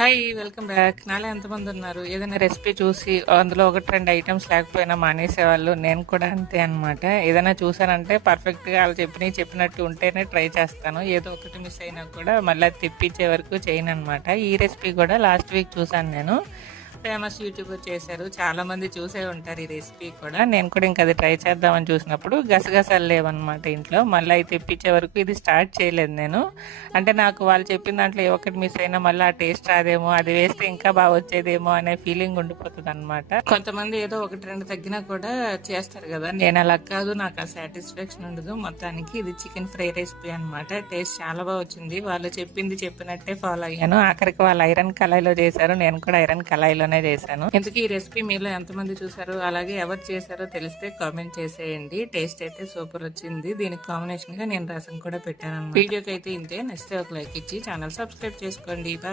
Hi! Welcome back. నాలో ఎంతమంది ఉన్నారు? ఏదైనా రెసిపీ చూసి అందులో 1, 2 ఐటెమ్స్ లేకపోయినా మానేసేవాళ్ళు. నేను కూడా అంతే అనమాట. ఏదైనా చూసానంటే పర్ఫెక్ట్‌గా ఆళ్ళు చెప్పినట్టు ఉంటేనే ట్రై చేస్తాను. ఏదో ఒకటి మిస్ అయినా కూడా మళ్ళీ అది తెప్పించే వరకు చేయననమాట. ఈ రెసిపీ కూడా లాస్ట్ వీక్ చూసాను నేను. ఫేమస్ యూట్యూబర్ చేశారు. చాలామంది చూసే ఉంటారు ఈ రెసిపీ కూడా. నేను కూడా ఇంక అది ట్రై చేద్దామని చూసినప్పుడు గసగసాలు లేవనమాట ఇంట్లో. మళ్ళీ అయి తెప్పించే వరకు ఇది స్టార్ట్ చేయలేదు నేను. అంటే నాకు వాళ్ళు చెప్పిన దాంట్లో ఏ ఒక్కటి మిస్ అయినా మళ్ళీ ఆ టేస్ట్ రాదేమో, అది వేస్తే ఇంకా బాగా వచ్చేదేమో అనే ఫీలింగ్ ఉండిపోతుందనమాట. కొంతమంది ఏదో 1, 2 తగ్గినా కూడా చేస్తారు కదా! నేను అలా కాదు. నాకు ఆ సాటిస్ఫాక్షన్ ఉండదు. మొత్తానికి ఇది చికెన్ ఫ్రై రెసిపీ అనమాట. టేస్ట్ చాలా బాగా వచ్చింది. వాళ్ళు చెప్పినట్టే ఫాలో అయ్యాను. ఆఖరికి వాళ్ళు ఐరన్ కళాయిలో చేశారు. నేను కూడా ఐరన్ కళాయిలోనే చేశాను. ఇంతకీ ఈ రెసిపీ మీలో ఎంతమంది చూసారు, అలాగే ఎవరు చేశారో తెలిస్తే కామెంట్ చేసేయండి. టేస్ట్ అయితే సూపర్ వచ్చింది. దీనికి కాంబినేషన్ గా నేను రసం కూడా పెట్టాను. వీడియోకి అయితే ఇంతే. నచ్చితే ఒక లైక్ ఇచ్చి ఛానల్ సబ్స్క్రైబ్ చేసుకోండి. బాయ్.